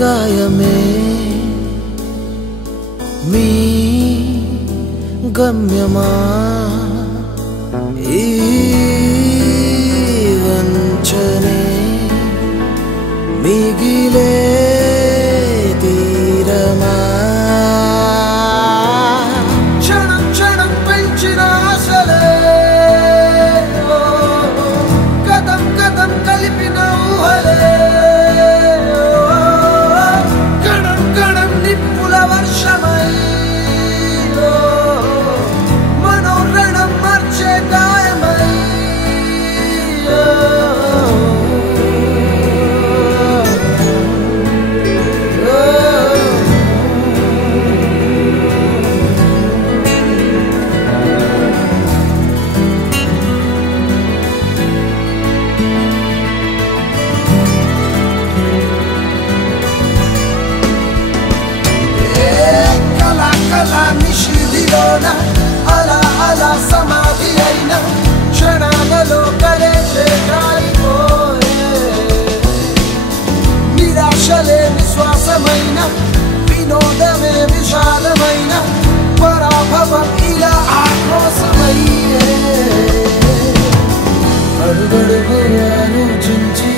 గాయమే మీ గమ్యమా ఈ వంచనే మిగిలే తీరమా క్షణం క్షణం పెంచిన ఆశలే కథం కథం కలిపిన ఊహలే కణం కణం నిప్పుల వర్షమై మనోరణం మార్చే గాయమై నిషిదిలోన అలా అలా సమాధి అయిన క్షణాలలో కలేసే కాలిపోయే నిరాశలే విశ్వాసమైన వినోదమే విషాదమైన పరాభవం ఇలా ఆక్రోశమయ్యే అడుగడుగు ఆలోచించి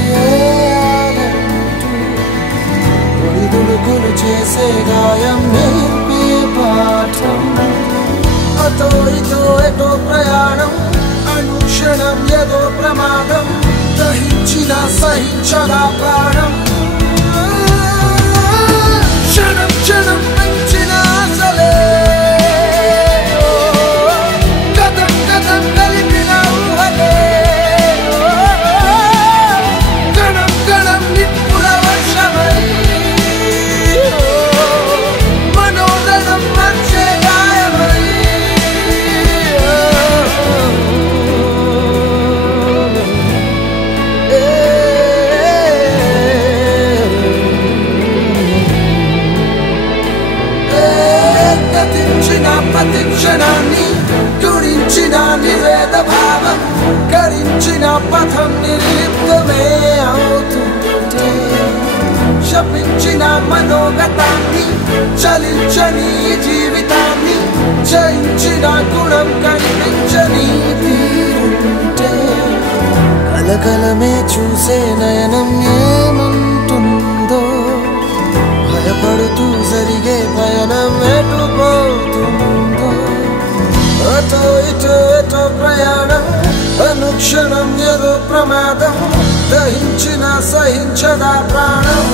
ఒడిదుడుకులు చేసే గాయం పాఠం అతో ఇతో ఎటో ప్రయాణం అనుక్షణం ఏదో ప్రమాదం దహించిన సహించన ప్రాణం క్షణం క్షణం పెంచిన ఆశలే కథం కథం కలిపిన ఊహలే కణం కణం నిప్పుల వర్షమై పతిక్షణాన్ని గురించిన నివేద భావం కరించిన పథం నిర్లిప్తమే అవుతుంటే శపించిన మనోగతాన్ని చలించని జీవితాన్ని జయించిన గుణం కనిపించని తీరుంటే కలకలమే చూసే నయనం ఏమంటుందో భయపడుతూ జరిగే పయనం ఎటుపోతుందో అటో ఇటో ఎటో ప్రయాణం అనుక్షణం ఏదో ప్రమాదం దహించిన సహించదా ప్రాణం